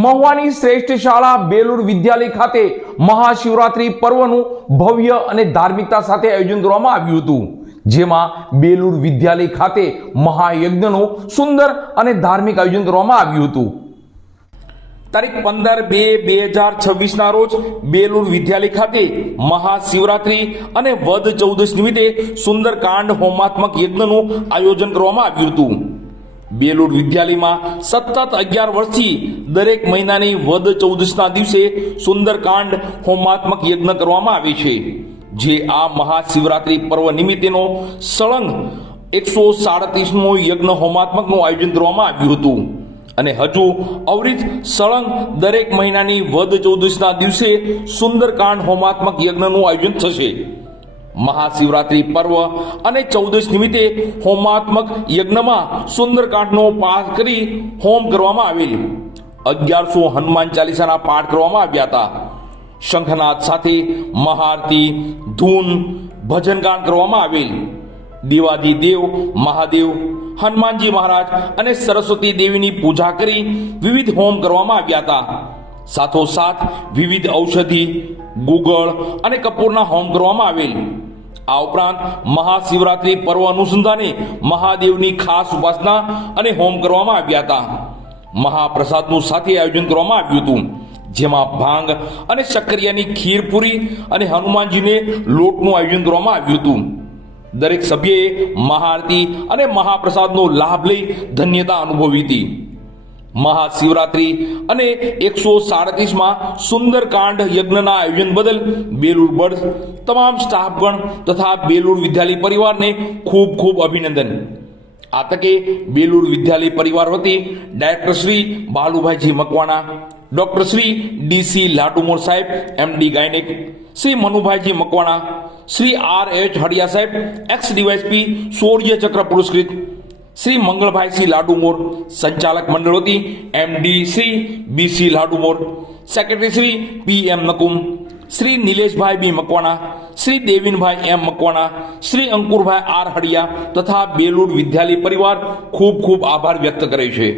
મહુવાની શ્રેષ્ઠ શાળા બેલુર વિદ્યાલય ખાતે મહાશિવરાત્રી પર્વનું ભવ્ય અને ધાર્મિકતા સાથે આયોજન કરવામાં આવ્યું હતું, જેમાં બેલુર વિદ્યાલય ખાતે મહાયજ્ઞનું સુંદર અને ધાર્મિક આયોજન કરવામાં આવ્યું હતું। તારીખ 15/2/2026 ના રોજ બેલુર વિદ્યાલય ખાતે મહાશિવરાત્રી અને વદ ચૌદશ નિમિત્તે સુંદરકાંડ હોમાત્મક યજ્ઞનું આયોજન કરવામાં આવ્યું હતું। બેલુર વિદ્યાલયમાં સતત 11 વર્ષથી દરેક મહિનાની વદ ચૌદશના દિવસે સુંદરકાંડ હોમાત્મક યજ્ઞ કરવામાં આવે છે, જે આ મહાશિવરાત્રી પર્વ નિમિત્તેનો સળંગ 137મો યજ્ઞ હોમાત્મકનું આયોજન કરવામાં આવ્યું હતું અને હજુ અવરિત સળંગ દરેક મહિનાની વદ ચૌદશના દિવસે સુંદરકાંડ હોમાત્મક યજ્ઞનું આયોજન થશે। મહાશિવરાત્રી પર્વ અને ચૌદશ નિમિત્તે હોમાત્મક યજ્ઞમાં સુંદરકાંડનો પાઠ કરી હોમ કરવામાં આવેલ। 1100 હનુમાન ચાલીસાના પાઠ કરવામાં આવ્યા હતા। શંખનાદ સાથે મહાઆરતી, ધૂન, ભજનગાન કરવામાં આવેલ। દેવાધિદેવ મહાદેવ, હનુમાનજી મહારાજ અને સરસ્વતી દેવીની પૂજા કરી વિવિધ હોમ કરવામાં આવ્યા હતા। સાથોસાથ વિવિધ ઔષધિ, ગુગળ અને કપૂરના હોમ કરવામાં આવેલ। આ ઉપરાંત મહાશિવરાત્રી પર્વ અનુસંધાને મહાદેવની ખાસ ઉપાસના અને હોમ કરવામાં આવ્યા હતા। મહાપ્રસાદનું સાથે આયોજન કરવામાં આવ્યું હતું, જેમાં ભાંગ અને શક્કરિયાની ખીર પૂરી અને હનુમાનજીને લોટનું આયોજન કરવામાં આવ્યું હતું। દરેક સભ્યએ મહાઆરતી અને મહાપ્રસાદનો લાભ લઈ ધન્યતા અનુભવી હતી। મહાશિવરાત્રી અને 137માં સુંદરકાંડ યજ્ઞના આયોજન બદલ બેલુર બર્ડ તમામ સ્ટાફગણ તથા બેલુર વિદ્યાલય પરિવારને ખૂબ ખૂબ અભિનંદન। આ તકે બેલુર વિદ્યાલય પરિવાર વતી director Shri Balubhaiji Makwana, doctor Shri DC Ladumor સાહેબ MD gynaec, Shri Manubhaiji Makwana, Shri RH Hadiya સાહેબ એક્સ ડીવાયએસપી શૌર્ય ચક્ર પુરસ્કૃત, શ્રી મંગળભાઈસિંહ લાડુમોર, સંચાલક મંડળ વતી MD Shri BC Ladumor, secretary Shri PM Nakum, Shri Nileshbhai B Makwana, Shri Devinbhai M Makwana, Shri Ankurbhai R Hadiya તથા બેલુર વિદ્યાલય પરિવાર ખૂબ ખૂબ આભાર વ્યક્ત કરે છે।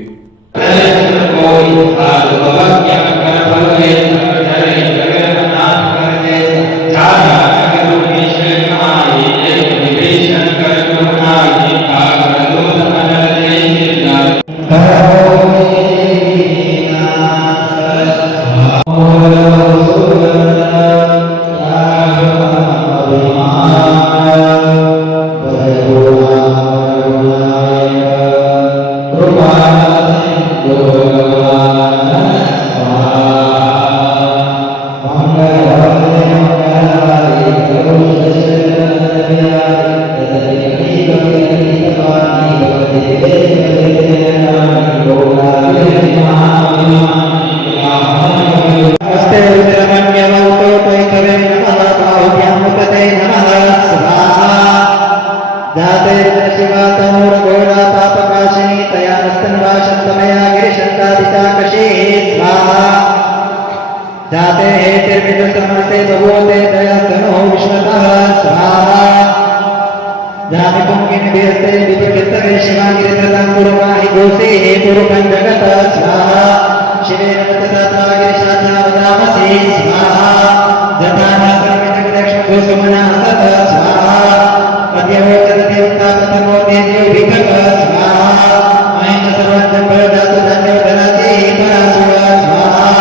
जाते हेतिर्विदु समस्ते भगवते दयाधनो विश्वतः स्वाहा जामि कुंकिन व्यस्ते विपकितवे शिवागिरिधरं पुरमाहि गोसे हे पुरुषं जगत स्वाहा शिवे नमते सात्रागिरिशाचा वदामसि स्वाहा जटानाकर्मि जगदक्ष गोसमना सद स्वाहा पद्यवोचर देवता कथमो देव्यो विभग स्वाहा महेन्द्र सर्वज्ञ परदातु धन्यो धनाति परासुर स्वाहा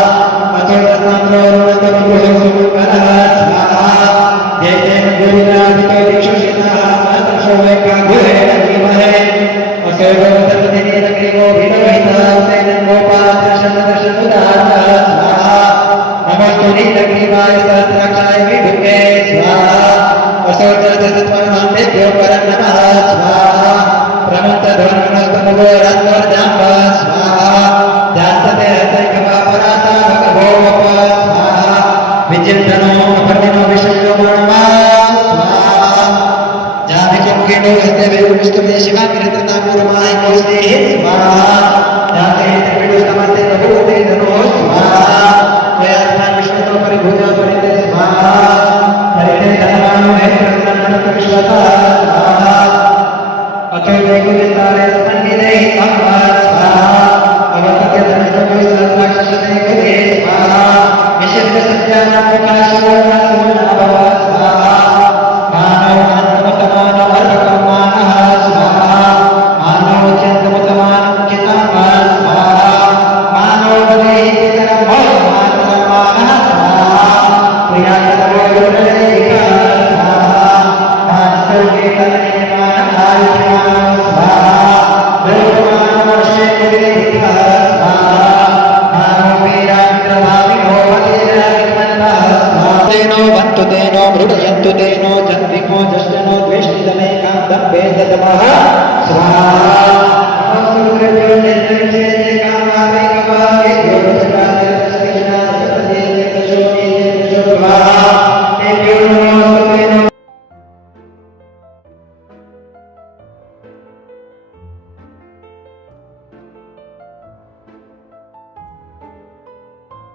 विचिन्तनो अपर्णनो विषयो स्वाहा जाति कुंकिनो हस्ते विष्णुवे शिवागिरिधरं पुरमाहि गोसे स्वाहा जाते त्रिविधु समस्ते भगवते धनो स्वाहा त्वयात्मा विष्णुतो परिभुजा परिते स्वाहा परिते धनवानो हे प्रसन्नत विश्वतः स्वाहा अतो देकुलितारे स्पन्दिने स्वाहा अवतके धनस्तमो सहस्राक्षते स्वाहा